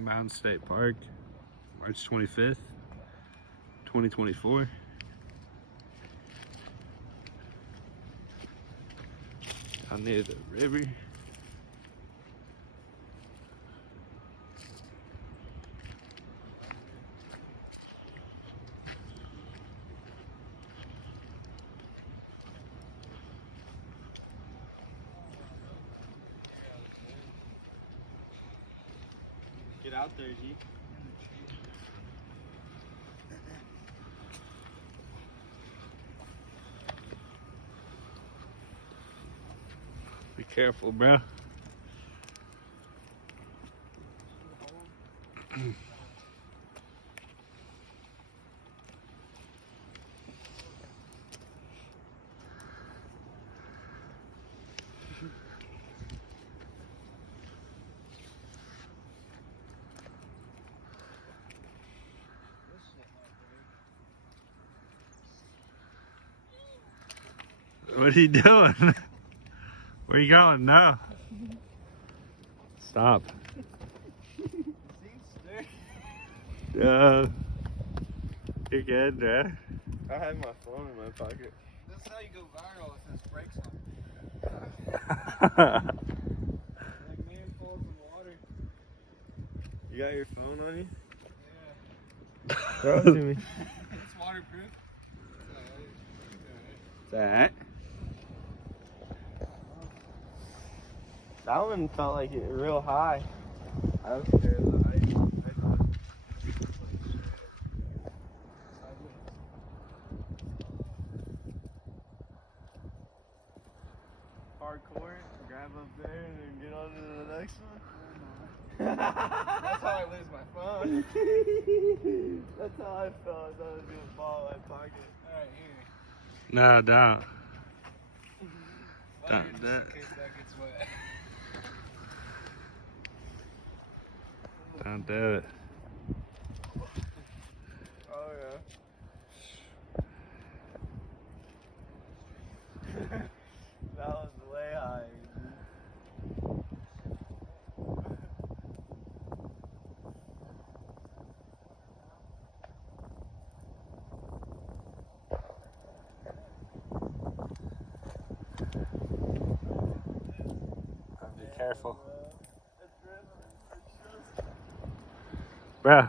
Mounds State Park, March 25th, 2024. Out near the river. Get out there, G. Be careful, bro. What are you doing? Where are you going? No. Stop. You're good, bro. I have my phone in my pocket. This is how you go viral if this breaks something. Like man falls in water. You got your phone on you? Yeah. Throw it to me. It's waterproof. That. That one felt like it real high. I was scared of the height. Hardcore, grab up there and then get on to the next one. That's how I lose my phone. That's how I felt. I thought it was gonna fall in my pocket. Alright, here. No, don't. Just in case that gets wet. Don't do it. Oh yeah. That was way high. Be careful. Bro.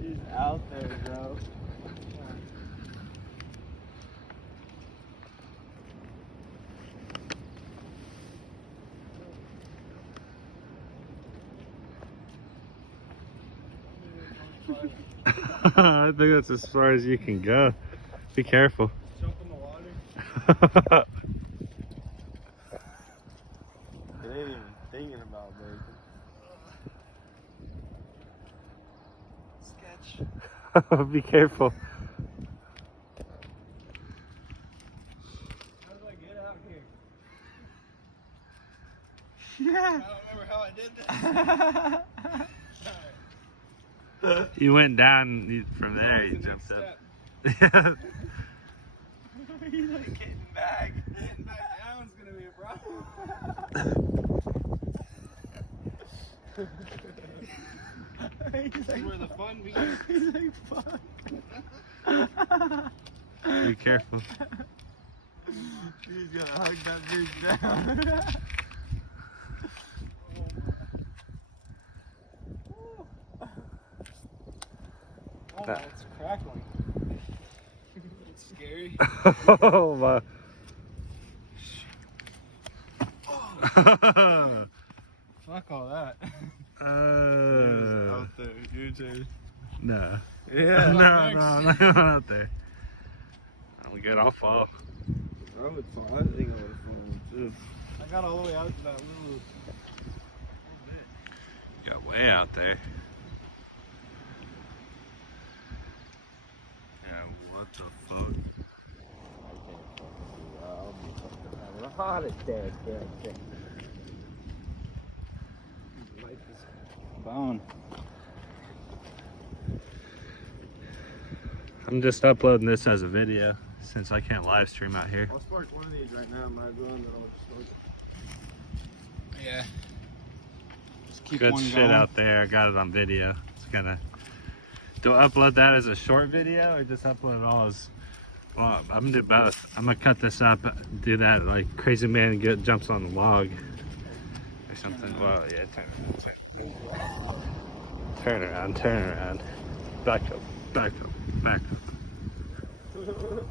He's out there, bro. I think that's as far as you can go. Be careful. Jump in the water. They ain't even thinking about breaking. Sketch. Be careful. How do I get out here? Yeah. I don't remember how I did that. You went down from there. You jumped up. Yeah. He's like getting back. Getting back down is gonna be a problem. He's like, where the fun begins. He's like, fuck. Be careful. He's gonna hug that bitch down. Oh, it's crackling. It's scary. Oh my. Fuck all that. Out there, your turn. No. Yeah. No, not out there. I'll get off off. I would fall. I think I would have fallen too. I got all the way out to that little bit. You got way out there. Yeah, what the fuck? I'll be fucking having a heart attack. Like this bone. I'm just uploading this as a video since I can't live stream out here. I'll spark one of these right now. Might as well, and then I'll just smoke it. Yeah. Just keep Good one shit going. out there. I got it on video. It's gonna. Do I upload that as a short video or just upload it all as? Well, I'm gonna do both. I'm gonna cut this up, do that like crazy man jumps on the log or something. Well, yeah, turn around, turn around, back up, back up, back up. I feel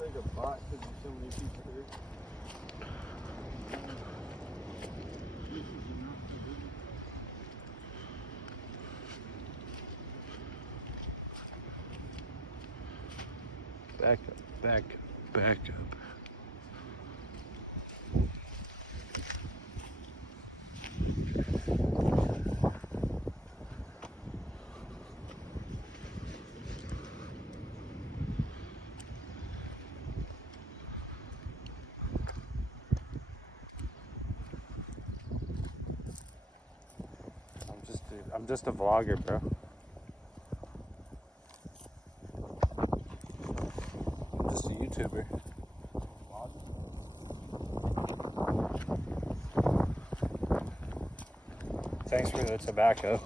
like a bot because there's so many people here. Back up, back up, back up. I'm just a vlogger, bro. I'm just a YouTuber. Thanks for the tobacco.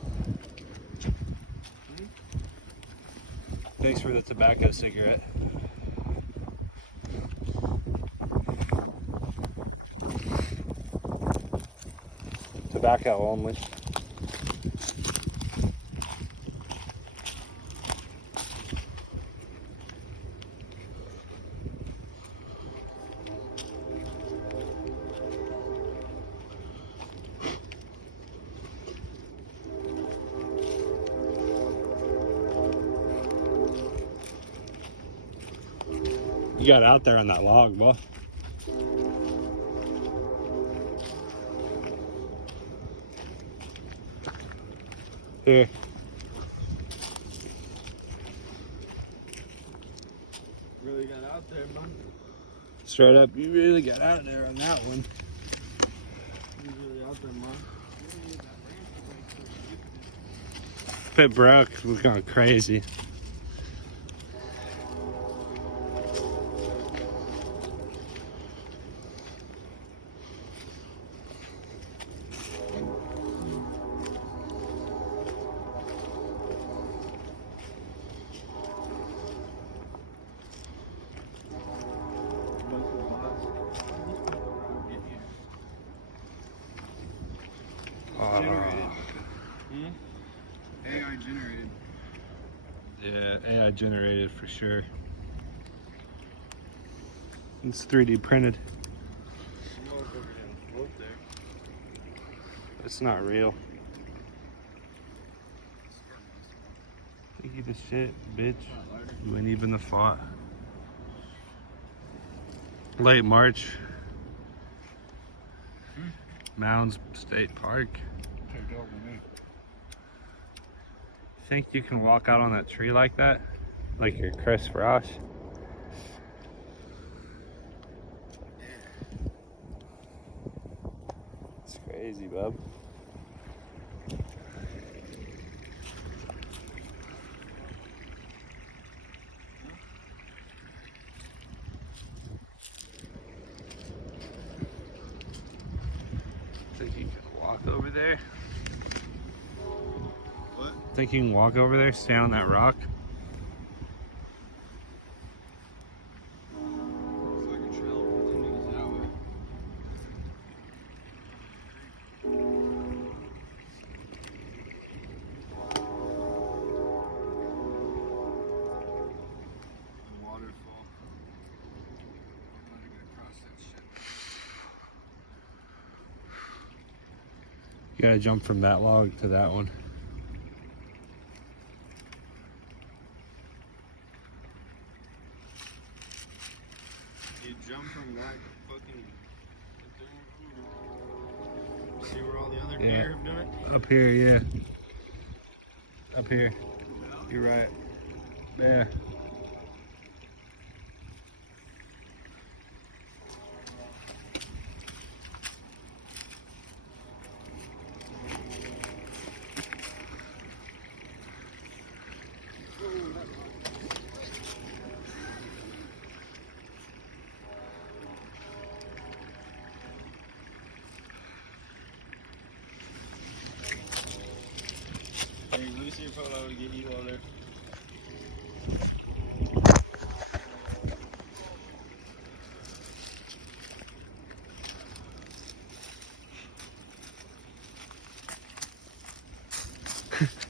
Thanks for the tobacco cigarette. Tobacco only. You got out there on that log, boy. Here. Really got out there, man. Straight up, you really got out there on that one. You really out there, man. If it broke, we're going crazy. AI generated. Yeah, AI generated for sure. It's 3D printed. It's not real. Think you the shit, bitch. You ain't even the fought. Late March. Mounds State Park. Think you can walk out on that tree like that? Like you're Chris Frost? It's crazy, bub. Think you can walk over there? What? Think you can walk over there, stand on that rock? Looks like a trail continues that way. The waterfall. I'm not gonna cross that shit. You gotta jump from that log to that one. You jump from that fucking thing. See where all the other deer have done it? Up here, yeah. Up here. You're right. Yeah. your phone, I would get you on there.